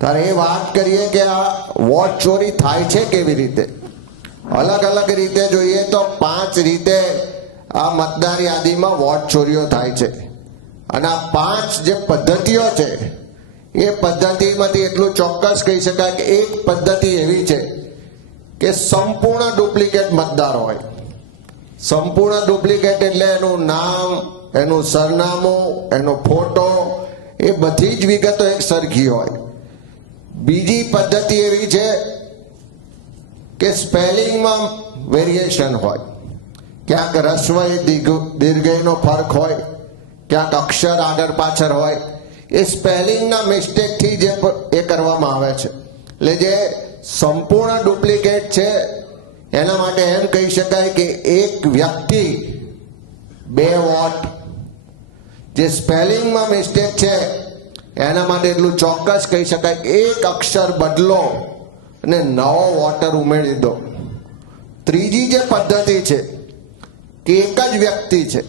ત્યારે એ વાત કરીએ કે આ વોટ ચોરી થાય છે કેવી રીતે. અલગ અલગ રીતે જોઈએ તો 5 રીતે આ મતદાર યાદીમાં વોટ ચોરીઓ થાય છે. અને આ 5 જે પદ્ધતિઓ છે એ પદ્ધતિમાંથી એટલું ચોક્કસ કહી શકાય કે એક પદ્ધતિ એવી છે કે સંપૂર્ણ ડુપ્લિકેટ મતદાર હોય. સંપૂર્ણ ડુપ્લિકેટ એટલે એનું નામ, એનું સરનામું, એનો ફોટો, એ બધી જ વિગતો એક સરખી હોય. બીજી પદ્ધતિ એવી છે કે સ્પેલિંગમાં વેરિએશન હોય. ક્યાંક રસ્વ દીર્ઘયનો ફરક હોય, ક્યાંક અક્ષર આગળ પાછળ હોય. એ સ્પેલિંગના મિસ્ટેકથી જે એ કરવામાં આવે છે. એટલે જે સંપૂર્ણ ડુપ્લિકેટ છે એના માટે એમ કહી શકાય કે એક વ્યક્તિ 2 વોટ. જે સ્પેલિંગમાં મિસ્ટેક છે એના માટે એટલું ચોક્કસ કહી શકાય કે એક અક્ષર બદલો અને નવો વોટર ઉમેરી દો. ત્રીજી જે પદ્ધતિ છે કે એક જ વ્યક્તિ છે,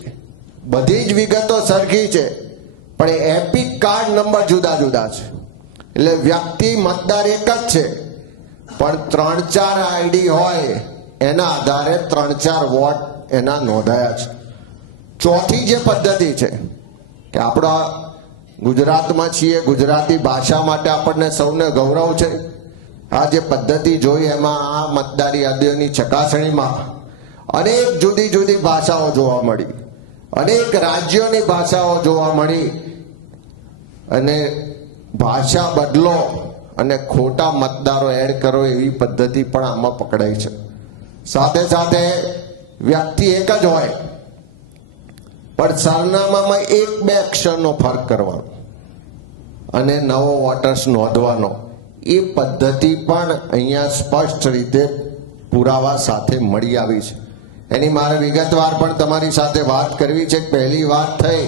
બધી જ વિગતો સરખી છે, પણ એ એપિક કાર્ડ નંબર જુદા જુદા છે. એટલે વ્યક્તિ મતદાર એક જ છે, પણ 3-4 આઈડી હોય એના આધારે 3-4 વોટ એના નોંધાયા છે. ચોથી જે પદ્ધતિ છે કે આપણા ગુજરાતમાં છીએ, ગુજરાતી ભાષા માટે આપણને સૌને ગૌરવ છે. આ જે પદ્ધતિ જોઈ એમાં આ મતદાર યાદીઓની ચકાસણીમાં અનેક જુદી જુદી ભાષાઓ જોવા મળી, અનેક રાજ્યોની ભાષાઓ જોવા મળી. અને ભાષા બદલો અને ખોટા મતદારો એડ કરો એવી પદ્ધતિ પણ આમાં પકડાઈ છે. સાથે સાથે વ્યક્તિ એક જ હોય પણ સરનામામાં 1-2 અક્ષરનો ફરક કરવાનો અને નવો વોટર્સ નોંધવાનો, એ પદ્ધતિ પણ અહીંયા સ્પષ્ટ રીતે પુરાવા સાથે મળી આવી છે. એની મારે વિગતવાર પણ તમારી સાથે વાત કરવી છે. પહેલી વાત થઈ